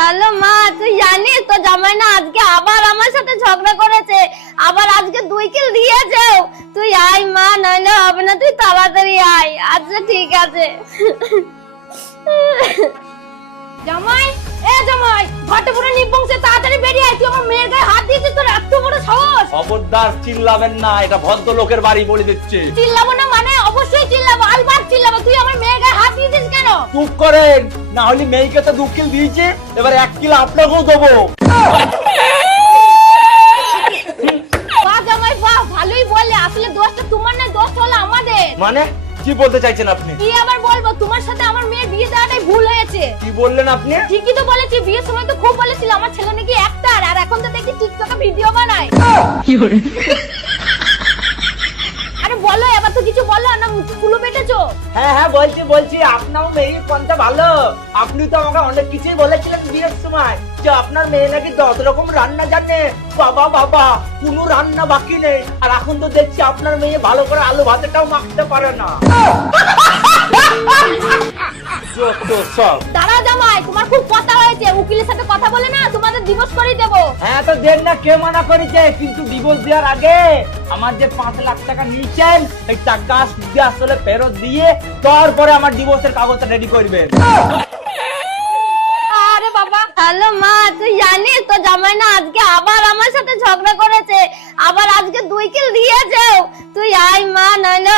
Hello মা, তুই জানিস তো জামাই না আজকে আবার আমার সাথে ঝগড়া করেছে, আবার আজকে 2 কিল দিয়েছে। তুই আয় মা, নইলে হবে না, তুই তাড়াতাড়ি আয়। আচ্ছা ঠিক আছে। জামাই, এ জামাই, ঘাটে পুরো নিবংসে তাড়াতাড়ি বেরিয়ে আয়। তুই আমার মেয়ের গায়ে হাত দিয়েছিস, তোর এত বড় সাহস। খবরদার চিল্লাবেন না, এটা ভদ্রলোকের বাড়ি বলে দিচ্ছে। চিল্লাবো না মানে? অবশ্যই চিল্লাবো, আলবাত চিল্লাবো। তুই আমার মেয়ের গায়ে হাত দিয়েছিস কেন? চুপ করেন, না হলে মেয়েকে তো 2 কিল দিয়েছে, এবার 1 কিল আপনাকেও দেবো। বাহ জামাই বাহ, ভালোই বললে। আসলে দোষটা তোমার না, দোষ হলো আমাদের। মানে কি বলতে চাইছেন আপনি? কি আবার বলবো, তোমার সাথে আমার মেয়ের বিয়ে দেওয়াটাই ভুল হয়েছে। কি বললেন আপনি? ঠিকই তো বলেছি, বিয়ের সময় তো খুব বলেছিল আমার ছেলে নাকি অ্যাক্টর, আর এখন তো দেখি টিকটকে ভিডিও বানায়। আরে বলো, এবার তো কিছু বলো না, মুখ ফুলো পেটেছো। হ্যাঁ বলছি আপনার মেয়ের কোনটা ভালো। আপনি তো আমাকে অনেক কিছুই বলেছিলেন বিয়ের সময়, যে আপনার মেয়ে নাকি 10 রকম রান্না জানে। বাবা কোনো রান্না বাকি নেই, আর এখন তো দেখছি আপনার মেয়ে ভালো করে আলু ভাতেটাও মাখতে পারে না। দাঁড়াও জামাই, তোমার খুব কথা হয়েছে। উকিলের সাথে কথা বলে না তোমাদের ডিভোর্স করে দেবো। হ্যাঁ তো দেন না, কে মানা করেছে? কিন্তু ডিভোর্স দেওয়ার আগে আমার যে 5 লাখ টাকা নিয়েছেন, এই টাকা সুদে আসলে ফেরত দিয়ে তারপরে আমার ডিভোর্সের কাগজটা রেডি করবেন। আরে বাবা। হ্যালো মা, তুই জানিস তো জামাই না আজকে আবার আমার সাথে ঝগড়া করেছে, আবার আজকে 2 কিল দিয়েছে। তুই আয় মা, নইলে